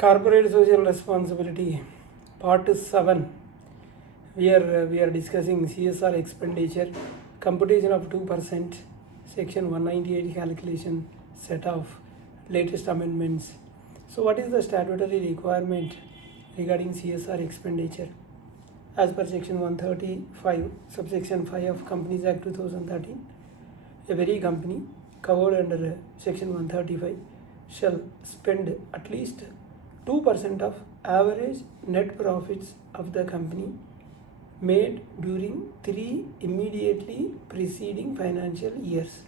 Corporate social responsibility, part 7. Here we are discussing CSR expenditure, computation of 2%, section 198 calculation, set of latest amendments. So what is the statutory requirement regarding CSR expenditure? As per section 135, subsection 5 of Companies Act 2013, every company covered under section 135 shall spend at least 2% of average net profits of the company made during 3 immediately preceding financial years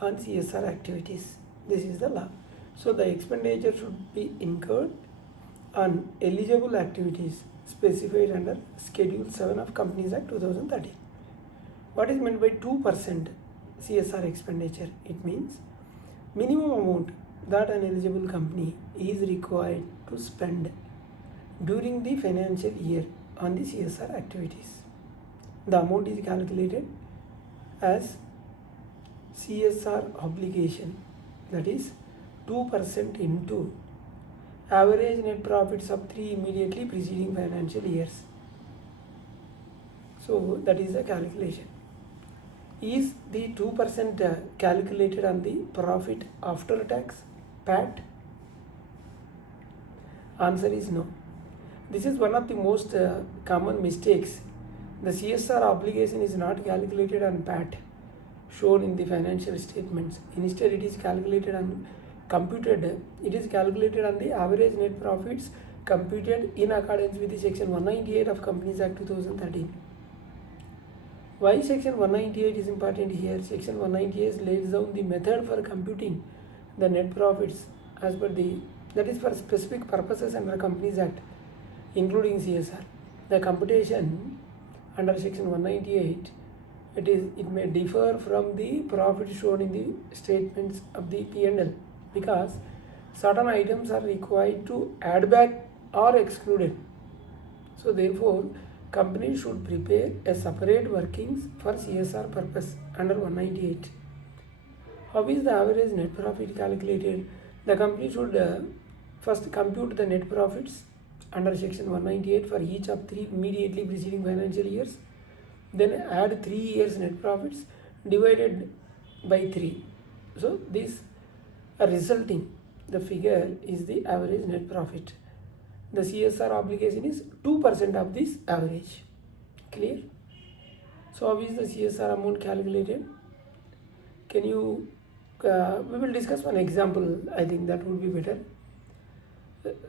on CSR activities. This is the law. So the expenditure should be incurred on eligible activities specified under Schedule 7 of Companies Act 2013. What is meant by 2% CSR expenditure? It means minimum amount that an eligible company is required to spend during the financial year on the CSR activities. The amount is calculated as CSR obligation, that is 2% into average net profits of 3 immediately preceding financial years. So that is the calculation. Is the 2% calculated on the profit after tax, PAT? Answer is no. This is one of the most common mistakes. The CSR obligation is not calculated on PAT shown in the financial statements. Instead, it is calculated on it is calculated on the average net profits computed in accordance with the section 198 of Companies Act 2013. Why section 198 is important here? Section 198 lays down the method for computing the net profits as per that is for specific purposes under Companies Act, including CSR. The computation under section 198, it may differ from the profit shown in the statements of the P&L because certain items are required to add back or excluded. So therefore, company should prepare a separate workings for CSR purpose under 198. How is the average net profit calculated? The company should first compute the net profits under section 198 for each of 3 immediately preceding financial years, then add 3 years net profits divided by 3. So this resulting the figure is the average net profit. The CSR obligation is 2% of this average. Clear? So how is the CSR amount calculated? Can you we will discuss one example. I think that would be better.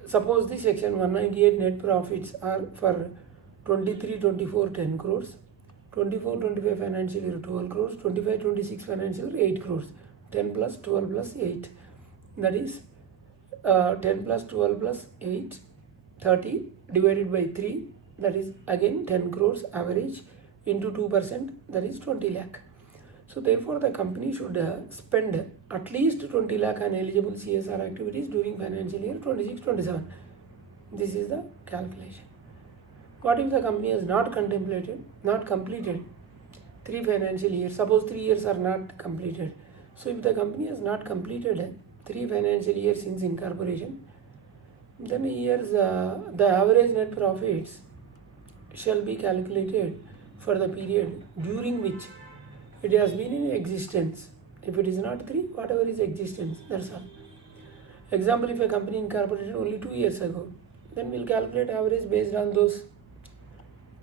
Suppose the section 198 net profits are for 23-24 10 crores, 24-25 financial year 12 crores, 25-26 financial year 8 crores, 10 plus 12 plus 8, that is 10 plus 12 plus 8, 30 divided by 3, that is again 10 crores average into 2%, that is 20 lakh. So therefore the company should spend at least 20 lakh on eligible CSR activities during financial year 26-27. This is the calculation. What if the company has not completed 3 financial years? Suppose 3 years are not completed. So if the company has not completed 3 financial years since incorporation, then the average net profits shall be calculated for the period during which it has been in existence. If it is not 3, whatever is existence, that's all. Example, if a company incorporated only 2 years ago, then we'll calculate average based on those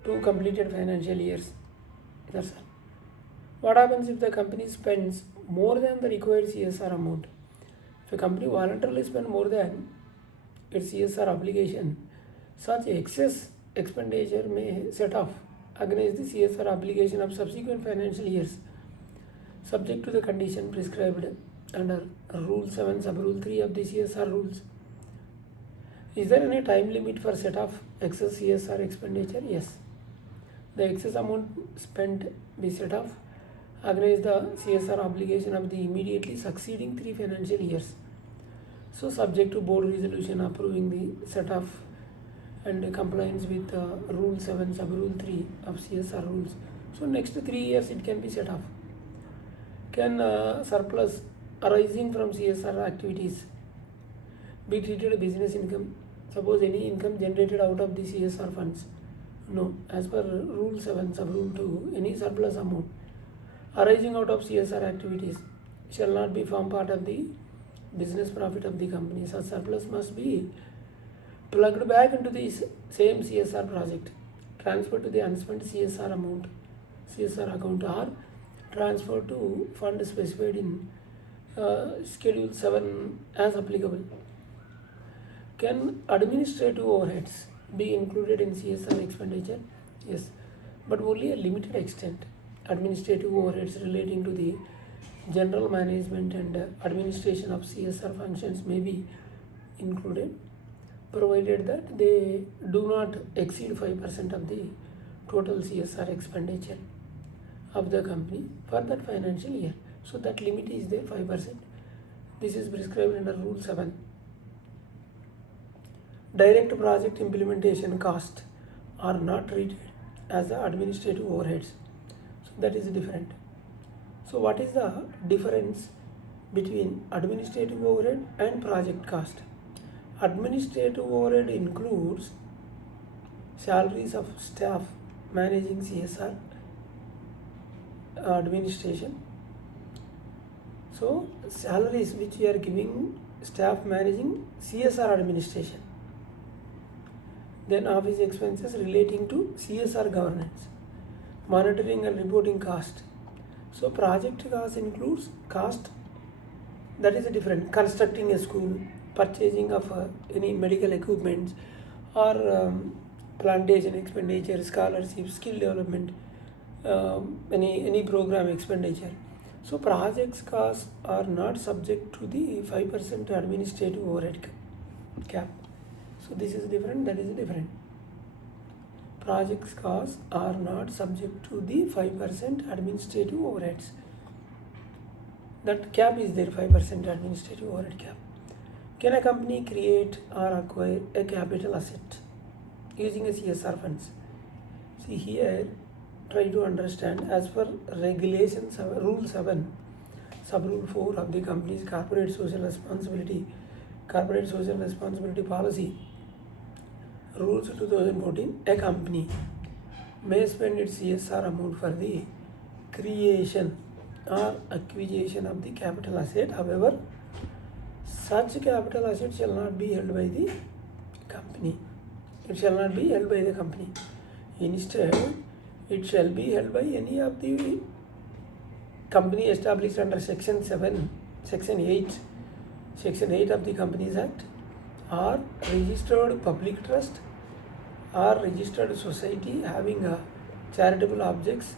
2 completed financial years. That's all. What happens if the company spends more than the required CSR amount? If a company voluntarily spends more than its CSR obligation, such excess expenditure may set off against the CSR obligation of subsequent financial years, subject to the condition prescribed under Rule 7 Sub-Rule 3 of the CSR rules. Is there any time limit for set off excess CSR expenditure? Yes. The excess amount spent be set off against the CSR obligation of the immediately succeeding 3 financial years. So subject to board resolution approving the set off and compliance with Rule 7 Sub-Rule 3 of CSR rules. So next 3 years it can be set off. Can surplus arising from CSR activities be treated business income. Suppose any income generated out of the CSR funds. No, as per Rule 7, Sub-Rule 2, any surplus amount arising out of CSR activities shall not be form part of the business profit of the company. Such surplus must be plugged back into the same CSR project, transferred to the unspent CSR account, or transferred to fund specified in Schedule 7 as applicable. Can administrative overheads be included in CSR expenditure? Yes, but only a limited extent. Administrative overheads relating to the general management and administration of CSR functions may be included, provided that they do not exceed 5% of the total CSR expenditure of the company for that financial year. So that limit is there, 5%. This is prescribed under Rule 7. Direct project implementation costs are not treated as the administrative overheads. So that is different. So what is the difference between administrative overhead and project cost? Administrative overhead includes salaries of staff managing CSR administration. So salaries which we are giving staff managing CSR administration. Then office expenses relating to CSR governance, monitoring and reporting cost. So project cost includes cost that is different. Constructing a school, purchasing of any medical equipment, or plantation expenditure, scholarship, skill development, any program expenditure. So projects costs are not subject to the 5% administrative overhead cap. So this is different, that is different. Projects costs are not subject to the 5% administrative overheads. That cap is there, 5% administrative overhead cap. Can a company create or acquire a capital asset using a CSR funds? See here, try to understand as per regulations, Rule 7, Sub-Rule 4 of the company's corporate social responsibility policy, Rules 2014, a company may spend its CSR amount for the creation or acquisition of the capital asset. However, such capital asset shall not be held by the company. It shall not be held by the company. Instead, it shall be held by any of the company established under Section 8 of the Companies Act, or registered public trust, or registered society having a charitable objects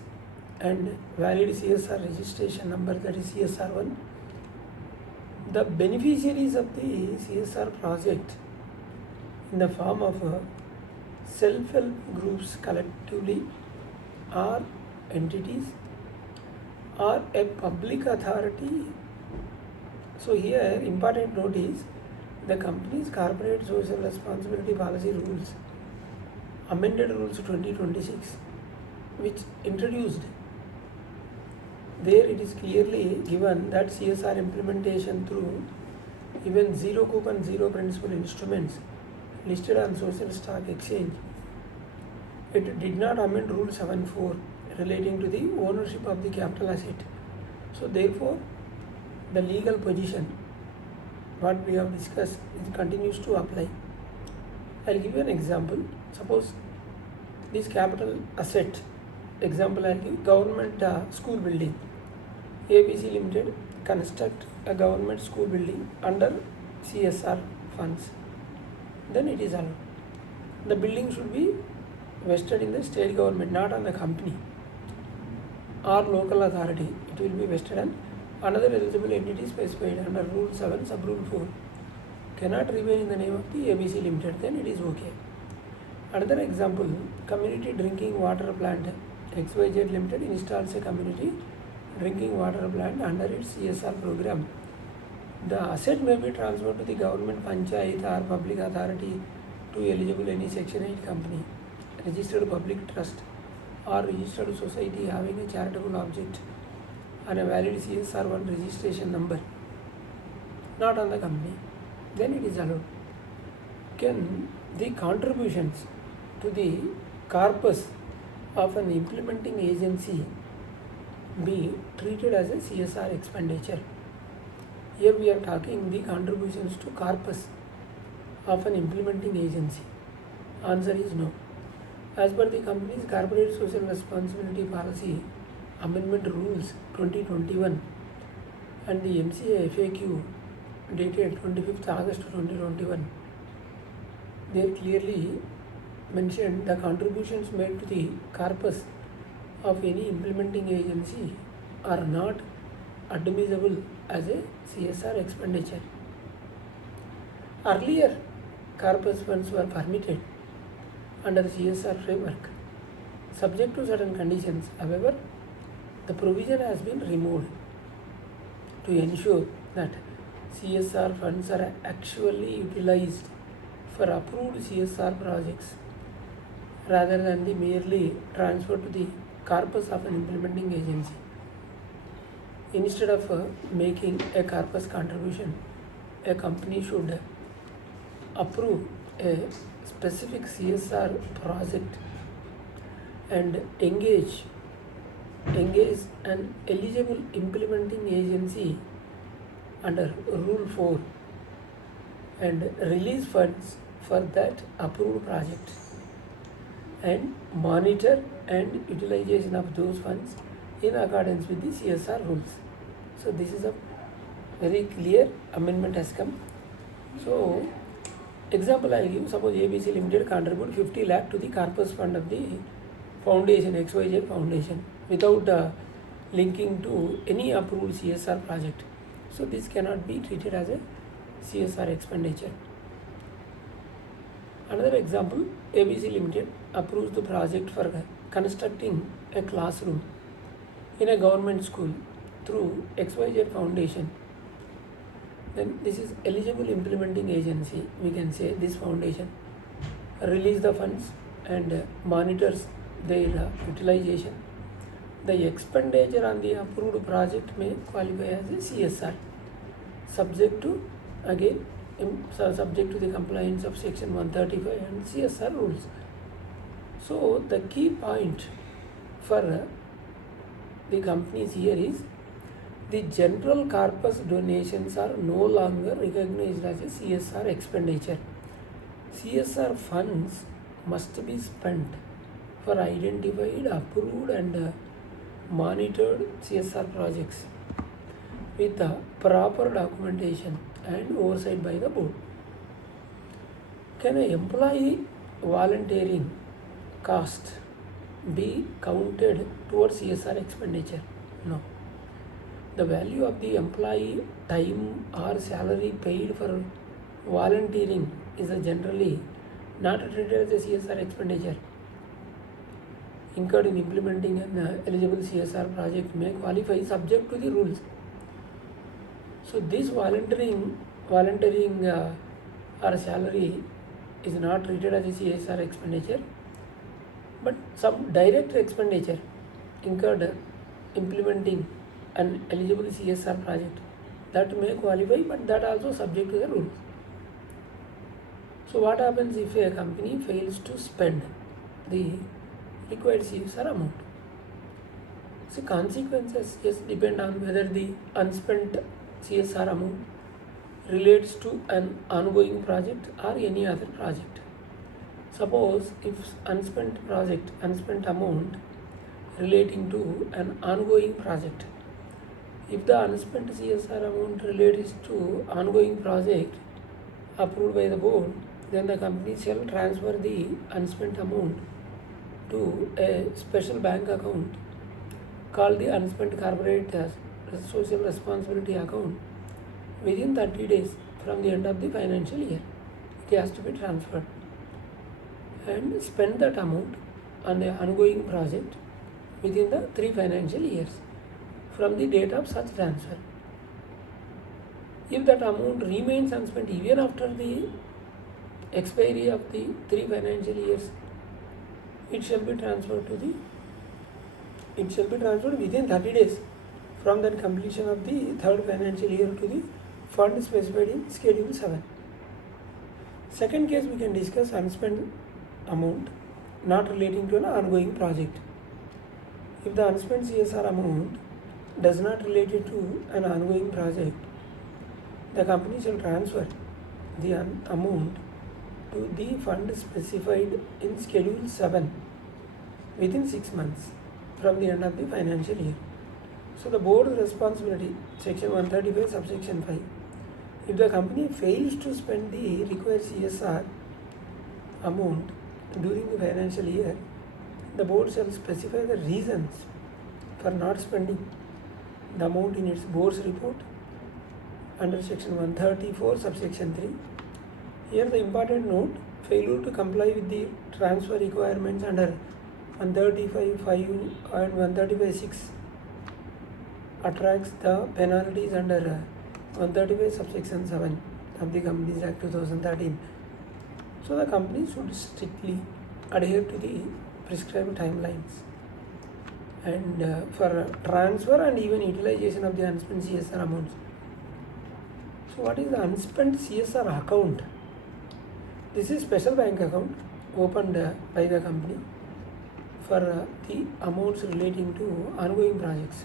and valid CSR registration number, that is CSR 1. The beneficiaries of the CSR project in the form of self-help groups collectively, or entities, or a public authority. So here important note is the company's corporate social responsibility policy rules, amended rules 2026, which introduced, there it is clearly given that CSR implementation through even zero coupon, zero principal instruments listed on social stock exchange. It did not amend Rule 7.4 relating to the ownership of the capital asset. So therefore, the legal position what we have discussed it continues to apply. I'll give you an example. Suppose this capital asset, example I'll give, government school building. ABC Limited construct a government school building under CSR funds. Then it is allowed. The building should be vested in the state government, not on the company or local authority. It will be vested on another eligible entity specified under Rule 7, Sub-Rule 4. Cannot remain in the name of the ABC Limited, then it is okay. Another example, community drinking water plant. XYZ Limited installs a community drinking water plant under its CSR program. The asset may be transferred to the government panchayat or public authority to eligible any Section 8 company, registered public trust, or registered society having a charitable object and a valid CSR 1 registration number, not on the company. then it is allowed. Can the contributions to the corpus of an implementing agency be treated as a CSR expenditure? Here we are talking the contributions to corpus of an implementing agency. Answer is no. As per the company's corporate social responsibility policy amendment rules 2021 and the MCA FAQ dated 25th August 2021, they clearly mentioned the contributions made to the corpus of any implementing agency are not admissible as a CSR expenditure. Earlier, corpus funds were permitted under CSR framework, subject to certain conditions. However, the provision has been removed to ensure that CSR funds are actually utilized for approved CSR projects rather than the merely transfer to the corpus of an implementing agency. Instead of making a corpus contribution, a company should approve a specific CSR project and engage an eligible implementing agency under Rule 4 and release funds for that approved project and monitor and utilization of those funds in accordance with the CSR rules. So this is a very clear amendment has come. So example I will give, suppose ABC Limited contribute 50 lakh to the corpus fund of the foundation, XYZ foundation, without linking to any approved CSR project. So this cannot be treated as a CSR expenditure. Another example, ABC Limited approves the project for constructing a classroom in a government school through XYZ foundation. Then this is eligible implementing agency, we can say this foundation release the funds and monitors their utilization. The expenditure on the approved project may qualify as a CSR, subject to again subject to the compliance of section 135 and CSR rules. So the key point for the companies here is the general corpus donations are no longer recognized as a CSR expenditure. CSR funds must be spent for identified, approved and monitored CSR projects with proper documentation and oversight by the board. Can an employee volunteering cost be counted towards CSR expenditure? No. The value of the employee time or salary paid for volunteering is generally not treated as a CSR expenditure. Incurred in implementing an eligible CSR project may qualify subject to the rules. So this volunteering or salary is not treated as a CSR expenditure, but some direct expenditure incurred implementing an eligible CSR project that may qualify, but that also subject to the rules. So what happens if a company fails to spend the required CSR amount? So consequences just depend on whether the unspent CSR amount relates to an ongoing project or any other project. Suppose if unspent amount relating to an ongoing project, if the unspent CSR amount relates to ongoing project approved by the board, then the company shall transfer the unspent amount to a special bank account called the Unspent Corporate Social Responsibility Account within 30 days from the end of the financial year. It has to be transferred and spend that amount on the ongoing project within the 3 financial years from the date of such transfer. If that amount remains unspent even after the expiry of the 3 financial years, it shall be transferred within 30 days from the completion of the 3rd financial year to the fund specified in Schedule 7. Second case, we can discuss unspent amount not relating to an ongoing project. If the unspent CSR amount does not relate to an ongoing project, the company shall transfer the amount to the fund specified in Schedule 7 within 6 months from the end of the financial year. So the board's responsibility, section 135 subsection 5. If the company fails to spend the required CSR amount during the financial year, the board shall specify the reasons for not spending the amount in its board's report under section 134 subsection 3. Here the important note, failure to comply with the transfer requirements under 135.5 and 135.6 attracts the penalties under 135 subsection 7 of the Companies Act 2013. So the company should strictly adhere to the prescribed timelines and for transfer and even utilization of the unspent CSR amounts. So what is the unspent CSR account? This is special bank account opened by the company for the amounts relating to ongoing projects.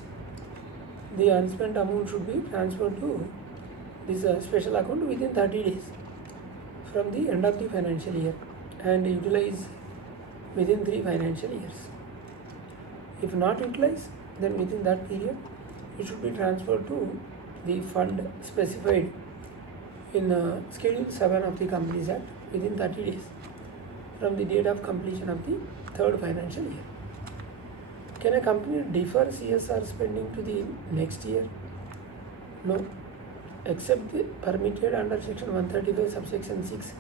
The unspent amount should be transferred to this special account within 30 days from the end of the financial year and utilized within 3 financial years. If not utilized, then within that period it should be transferred to the fund specified in Schedule 7 of the Companies Act within 30 days from the date of completion of the 3rd financial year. Can a company defer CSR spending to the next year? No, except the permitted under section 135 subsection 6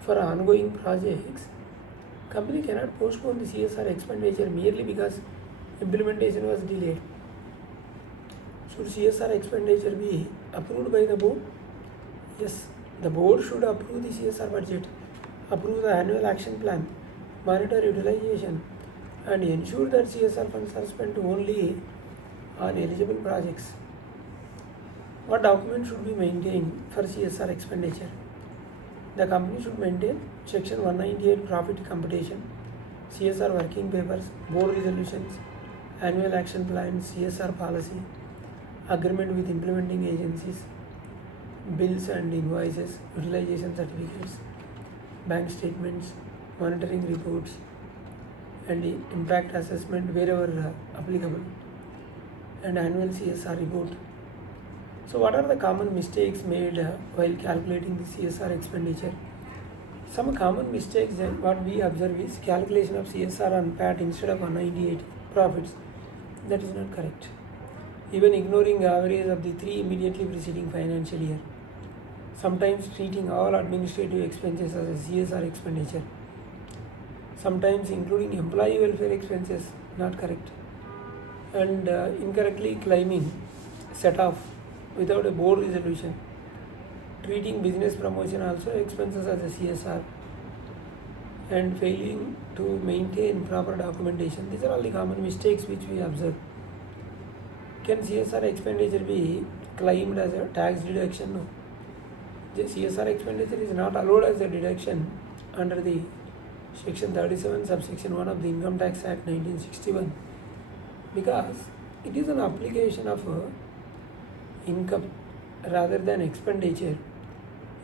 for ongoing projects. Company cannot postpone the CSR expenditure merely because implementation was delayed. Should CSR expenditure be approved by the board? Yes, the board should approve the CSR budget, approve the annual action plan, monitor utilization, and ensure that CSR funds are spent only on eligible projects. What documents should be maintained for CSR expenditure? The company should maintain section 198 profit computation, CSR working papers, board resolutions, annual action plans, CSR policy, agreement with implementing agencies, bills and invoices, utilization certificates, bank statements, monitoring reports, and the impact assessment wherever applicable, and annual CSR report. So what are the common mistakes made while calculating the CSR expenditure? Some common mistakes that what we observe is calculation of CSR on PAT instead of 198 profits. That is not correct. Even ignoring the average of the 3 immediately preceding financial year. Sometimes treating all administrative expenses as a CSR expenditure. Sometimes including employee welfare expenses, not correct. And incorrectly claiming set off without a board resolution. Treating business promotion also expenses as a CSR. And failing to maintain proper documentation. These are all the common mistakes which we observe. Can CSR expenditure be claimed as a tax deduction? No. The CSR expenditure is not allowed as a deduction under the section 37 subsection 1 of the Income Tax Act 1961 because it is an application of income rather than expenditure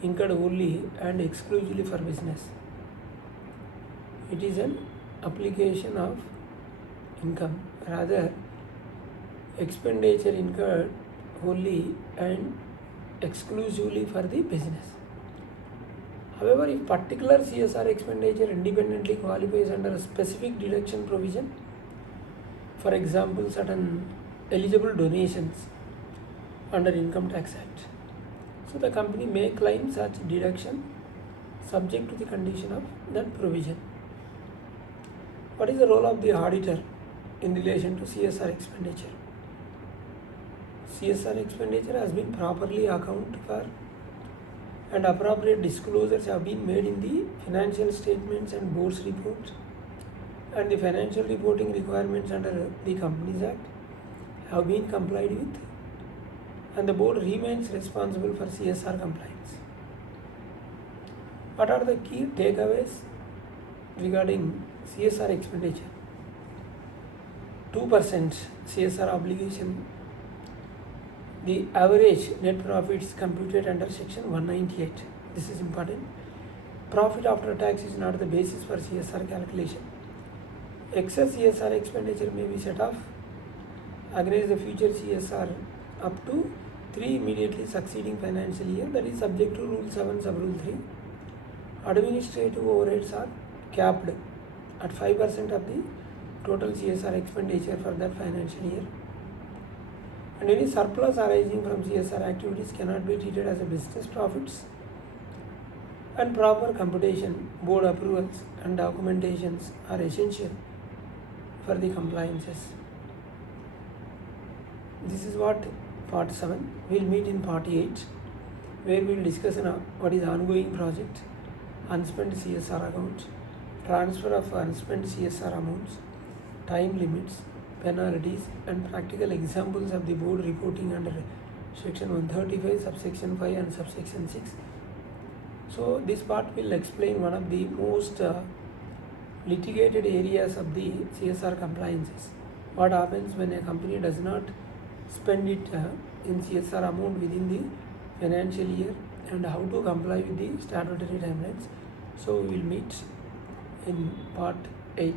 incurred only and exclusively for business. It is an application of income rather expenditure incurred wholly and exclusively for the business. However, if particular CSR expenditure independently qualifies under a specific deduction provision, for example, certain eligible donations under Income Tax Act, so the company may claim such deduction subject to the condition of that provision. What is the role of the auditor in relation to CSR expenditure? CSR expenditure has been properly accounted for and appropriate disclosures have been made in the financial statements and board's reports, and the financial reporting requirements under the Companies Act have been complied with, and the board remains responsible for CSR compliance. What are the key takeaways regarding CSR expenditure? 2% CSR obligation. The average net profit is computed under section 198. This is important. Profit after tax is not the basis for CSR calculation. Excess CSR expenditure may be set off against the future CSR up to 3 immediately succeeding financial year, that is subject to Rule 7 sub Rule 3. Administrative overheads are capped at 5% of the total CSR expenditure for that financial year. And any surplus arising from CSR activities cannot be treated as a business profits. And proper computation, board approvals and documentations are essential for the compliances. This is what part 7. We'll meet in part 8, where we'll discuss what is ongoing project, unspent CSR accounts, transfer of unspent CSR amounts, time limits, penalties, and practical examples of the board reporting under section 135, subsection 5 and subsection 6. So this part will explain one of the most litigated areas of the CSR compliances. What happens when a company does not spend it in CSR amount within the financial year, and how to comply with the statutory timelines. So we will meet in part 8.